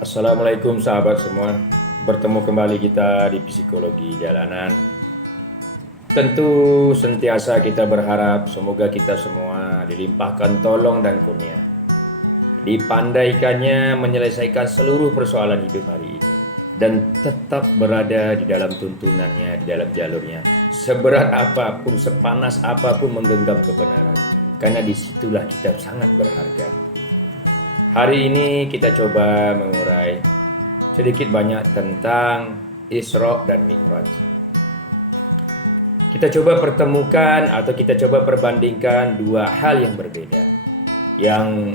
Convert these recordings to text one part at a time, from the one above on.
Assalamualaikum sahabat semua. Bertemu kembali kita di Psikologi Jalanan. Tentu sentiasa kita berharap semoga kita semua dilimpahkan tolong dan kurnia, dipandaikannya menyelesaikan seluruh persoalan hidup hari ini, dan tetap berada di dalam tuntunannya, di dalam jalurnya. Seberat apapun, sepanas apapun menggenggam kebenaran. Karena disitulah kita sangat berharga. Hari ini kita coba mengurai sedikit banyak tentang Isra dan Mi'raj. Kita coba pertemukan atau kita coba perbandingkan dua hal yang berbeda, yang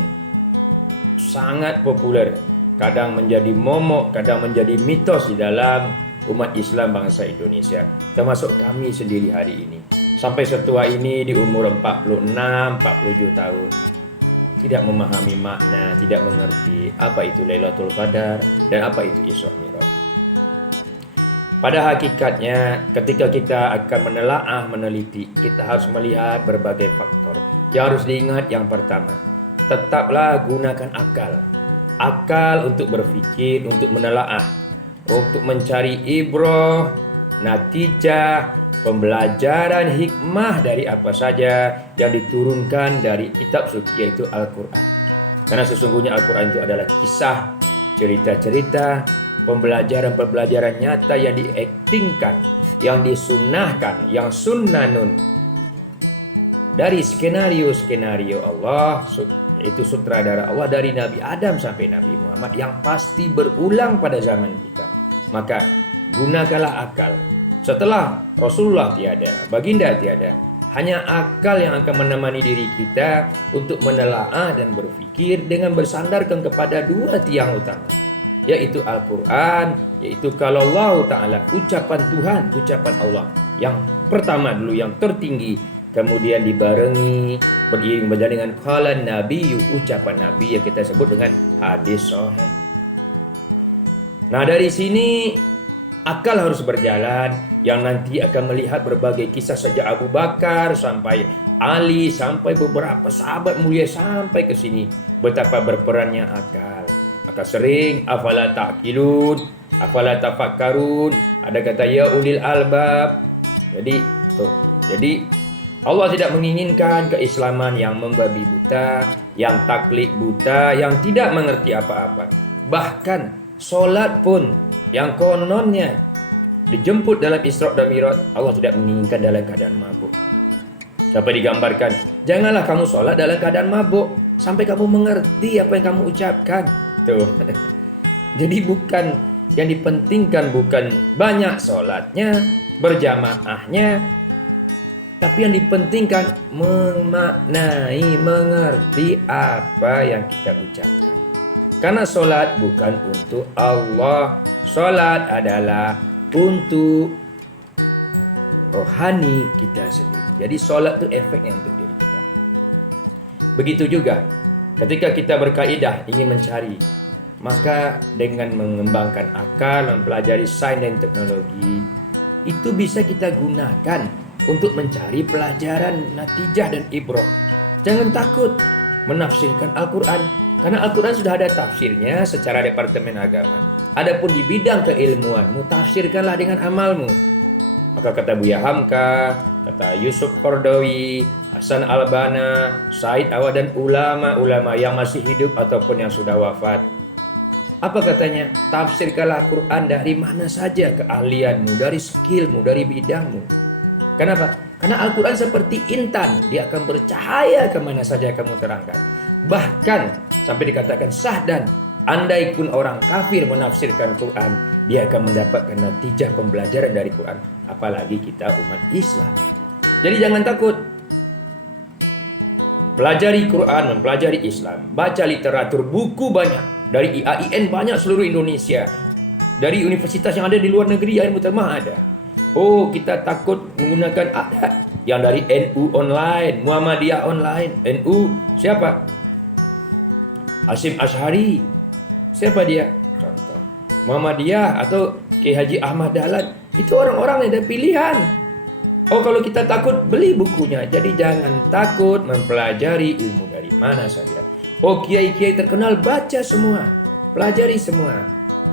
sangat populer, kadang menjadi momok, kadang menjadi mitos di dalam umat Islam bangsa Indonesia, termasuk kami sendiri hari ini. Sampai setua ini di umur 46-47 tahun, tidak memahami makna, tidak mengerti apa itu Lailatul Qadar dan apa itu Isra Mi'raj. Pada hakikatnya, ketika kita akan menelaah, meneliti, kita harus melihat berbagai faktor. Yang harus diingat yang pertama, tetaplah gunakan akal. Akal untuk berpikir, untuk menelaah, untuk mencari ibrah, natijah, pembelajaran hikmah dari apa saja yang diturunkan dari kitab suci, yaitu Al-Quran. Karena sesungguhnya Al-Quran itu adalah kisah, cerita-cerita, pembelajaran-pembelajaran nyata yang diaktingkan, yang disunnahkan, yang sunnanun dari skenario-skenario Allah, yaitu sutradara Allah dari Nabi Adam sampai Nabi Muhammad, yang pasti berulang pada zaman kita. Maka gunakanlah akal. Setelah Rasulullah tiada, baginda tiada, hanya akal yang akan menemani diri kita untuk menelaah dan berpikir dengan bersandarkan kepada dua tiang utama, yaitu Al-Quran, yaitu kalau Allah Ta'ala, ucapan Tuhan, ucapan Allah yang pertama dulu, yang tertinggi, kemudian dibarengi beriring berjalan dengan qalan Nabi, ucapan Nabi yang kita sebut dengan hadis sahih. Nah, dari sini akal harus berjalan, yang nanti akan melihat berbagai kisah sejak Abu Bakar sampai Ali, sampai beberapa sahabat mulia sampai ke sini, betapa berperannya akal. Maka sering afala ta'qilun, afala tafakkarun, ada kata ya ulil albab. Jadi Allah tidak menginginkan keislaman yang membabi buta, yang taklid buta, yang tidak mengerti apa-apa. Bahkan solat pun yang kononnya dijemput dalam Isra dan Mi'raj, Allah tidak menginginkan dalam keadaan mabuk. Sampai digambarkan, janganlah kamu sholat dalam keadaan mabuk sampai kamu mengerti apa yang kamu ucapkan. Tuh. Jadi bukan yang dipentingkan bukan banyak sholatnya, berjamaahnya, tapi yang dipentingkan memaknai, mengerti apa yang kita ucapkan. Karena sholat bukan untuk Allah, sholat adalah untuk rohani kita sendiri. Jadi sholat itu efeknya untuk diri kita. Begitu juga ketika kita berkaidah ingin mencari, maka dengan mengembangkan akal, mempelajari sains dan teknologi, itu bisa kita gunakan untuk mencari pelajaran, natijah dan ibrah. Jangan takut menafsirkan Al-Quran, karena Al-Quran sudah ada tafsirnya secara Departemen Agama. Adapun di bidang keilmuanmu, tafsirkanlah dengan amalmu. Maka kata Buya Hamka, kata Yusuf Qardawi, Hasan Albana, Said Awad dan ulama-ulama yang masih hidup ataupun yang sudah wafat. Apa katanya? Tafsirkanlah Quran dari mana saja keahlianmu, dari skillmu, dari bidangmu. Kenapa? Karena Al-Quran seperti intan, dia akan bercahaya kemana saja kamu terangkan. Bahkan sampai dikatakan sahdan, andai pun orang kafir menafsirkan Quran, dia akan mendapatkan natijah pembelajaran dari Quran. Apalagi kita umat Islam. Jadi jangan takut. Pelajari Quran, mempelajari Islam. Baca literatur, buku banyak. Dari IAIN banyak seluruh Indonesia. Dari universitas yang ada di luar negeri, yang termah ada. Oh, kita takut menggunakan ada. Yang dari NU online, Muhammadiyah online. NU siapa? Hasyim Asy'ari. Siapa dia? Contoh. Muhammadiyah atau Kiai Haji Ahmad Dahlan. Itu orang-orang yang ada pilihan. Oh, kalau kita takut, beli bukunya. Jadi jangan takut mempelajari ilmu dari mana saja. Oh, kiai-kiai terkenal, baca semua. pelajari semua.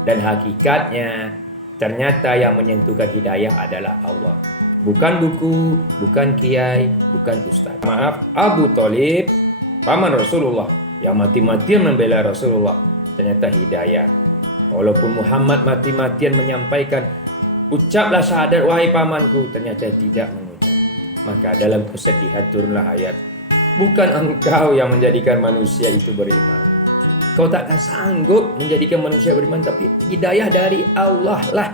Dan hakikatnya ternyata yang menyentuhkan hidayah adalah Allah. Bukan buku, bukan kiai, bukan ustaz. Maaf, Abu Thalib, paman Rasulullah, yang mati-matian membela Rasulullah, ternyata hidayah. Walaupun Muhammad mati-matian menyampaikan, ucaplah syahadat wahai pamanku, ternyata tidak mengucap. Maka dalam kesedihan turunlah ayat, bukan engkau yang menjadikan manusia itu beriman. Kau takkan sanggup menjadikan manusia beriman, tapi hidayah dari Allah lah.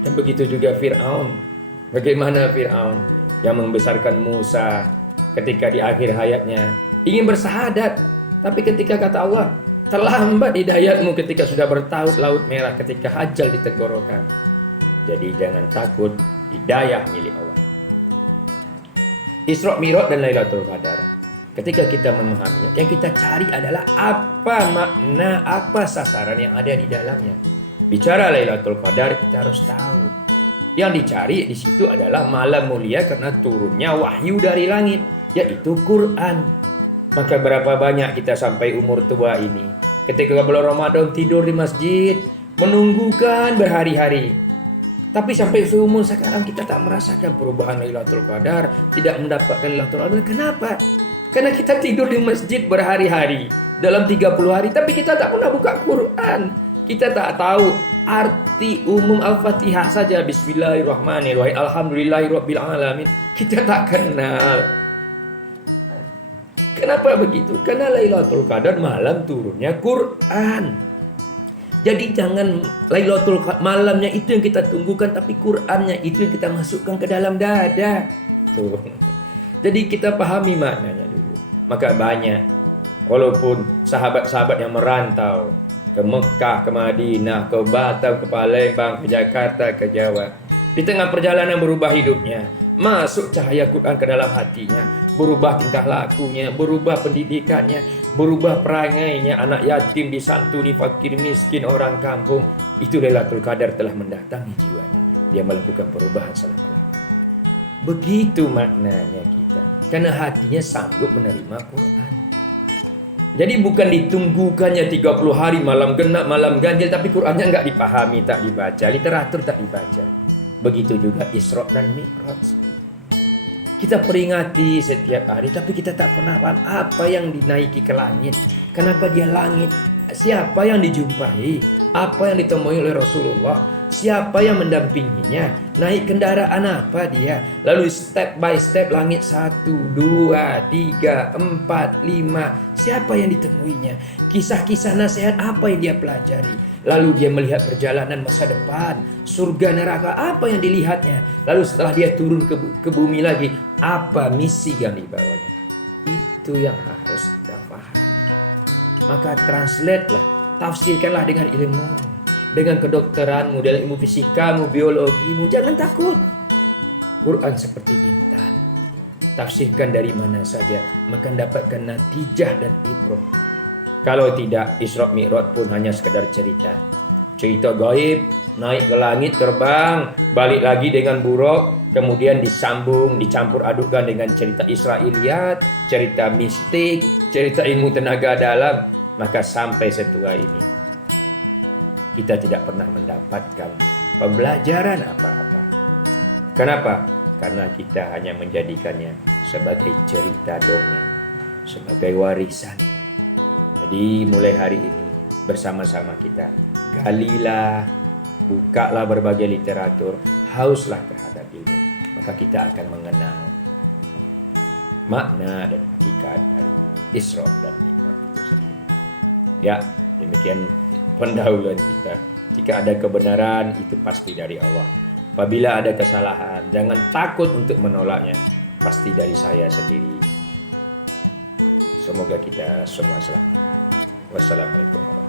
Dan begitu juga Fir'aun. Bagaimana Fir'aun yang membesarkan Musa ketika di akhir hayatnya ingin bersyahadat, tapi ketika kata Allah, terlambat hidayatmu ketika sudah bertaut laut merah, ketika ajal di tenggorokan. Jadi jangan takut, hidayah milik Allah. Isra Mi'raj dan Lailatul Qadar. Ketika kita memahaminya, yang kita cari adalah apa makna, apa sasaran yang ada di dalamnya. Bicara Lailatul Qadar, kita harus tahu. Yang dicari di situ adalah malam mulia karena turunnya wahyu dari langit, yaitu Quran. Maka berapa banyak kita sampai umur tua ini, ketika bulan Ramadan tidur di masjid, menunggukan berhari-hari. Tapi sampai seumur sekarang kita tak merasakan perubahan Lailatul Qadar, tidak mendapatkan Lailatul Qadar. Kenapa? Karena kita tidur di masjid berhari-hari, dalam 30 hari, tapi kita tak pernah buka Quran. Kita tak tahu arti umum Al-Fatihah saja, Bismillahirrahmanirrahim, Alhamdulillahirabbil alamin. Kita tak kenal. Kenapa begitu? Karena Lailatul Qadar malam turunnya Quran. Jadi jangan Lailatul Qadar malamnya itu yang kita tunggukan, tapi Qurannya itu yang kita masukkan ke dalam dada. Tuh. Jadi kita pahami maknanya dulu. Maka banyak, walaupun sahabat-sahabat yang merantau ke Mekah, ke Madinah, ke Batam, ke Palembang, ke Jakarta, ke Jawa, di tengah perjalanan berubah hidupnya, masuk cahaya Quran ke dalam hatinya, berubah tingkah lakunya, berubah pendidikannya, berubah perangainya, anak yatim disantuni, fakir miskin, orang kampung. Itu Lailatul Qadar telah mendatangi jiwanya. Dia melakukan perubahan selama-lamanya. Begitu maknanya kita, karena hatinya sanggup menerima Quran. Jadi bukan ditunggukannya 30 hari malam genap, malam ganjil, tapi Qurannya nggak dipahami, tak dibaca, literatur tak dibaca. Begitu juga Isra dan Mi'raj. Kita peringati setiap hari, tapi kita tak pernah paham apa yang dinaiki ke langit. Kenapa dia langit? Siapa yang dijumpai? Apa yang ditemui oleh Rasulullah? Siapa yang mendampinginya? Naik kendaraan apa dia? Lalu step by step langit 1, 2, 3, 4, 5. Siapa yang ditemuinya? Kisah-kisah nasihat apa yang dia pelajari? Lalu dia melihat perjalanan masa depan, surga neraka apa yang dilihatnya? Lalu setelah dia turun ke bumi lagi, apa misi yang dibawanya? Itu yang harus kita pahami. Maka translate lah, tafsirkanlah dengan ilmu, dengan kedokteranmu, dalam ilmu fisikamu, biologimu. Jangan takut. Quran seperti intan, tafsirkan dari mana saja, maka dapatkan natijah dan ibrah. Kalau tidak, Isra Mi'raj pun hanya sekedar cerita gaib, naik ke langit, terbang, balik lagi dengan buruk, kemudian disambung, dicampur adukkan dengan cerita Israiliyat, cerita mistik, cerita ilmu tenaga dalam. Maka sampai setua ini kita tidak pernah mendapatkan pembelajaran apa-apa. Kenapa? Karena kita hanya menjadikannya sebagai cerita dongeng, sebagai warisan. Jadi mulai hari ini bersama-sama kita galilah, bukalah berbagai literatur, hauslah terhadap ilmu. Maka kita akan mengenal makna dan hakikat dari Isra dan Mi'raj itu sendiri. Ya, demikian pendahuluan kita. Jika ada kebenaran, itu pasti dari Allah. Apabila ada kesalahan, jangan takut untuk menolaknya. Pasti dari saya sendiri. Semoga kita semua selamat. Wassalamualaikum warahmatullahi wabarakatuh.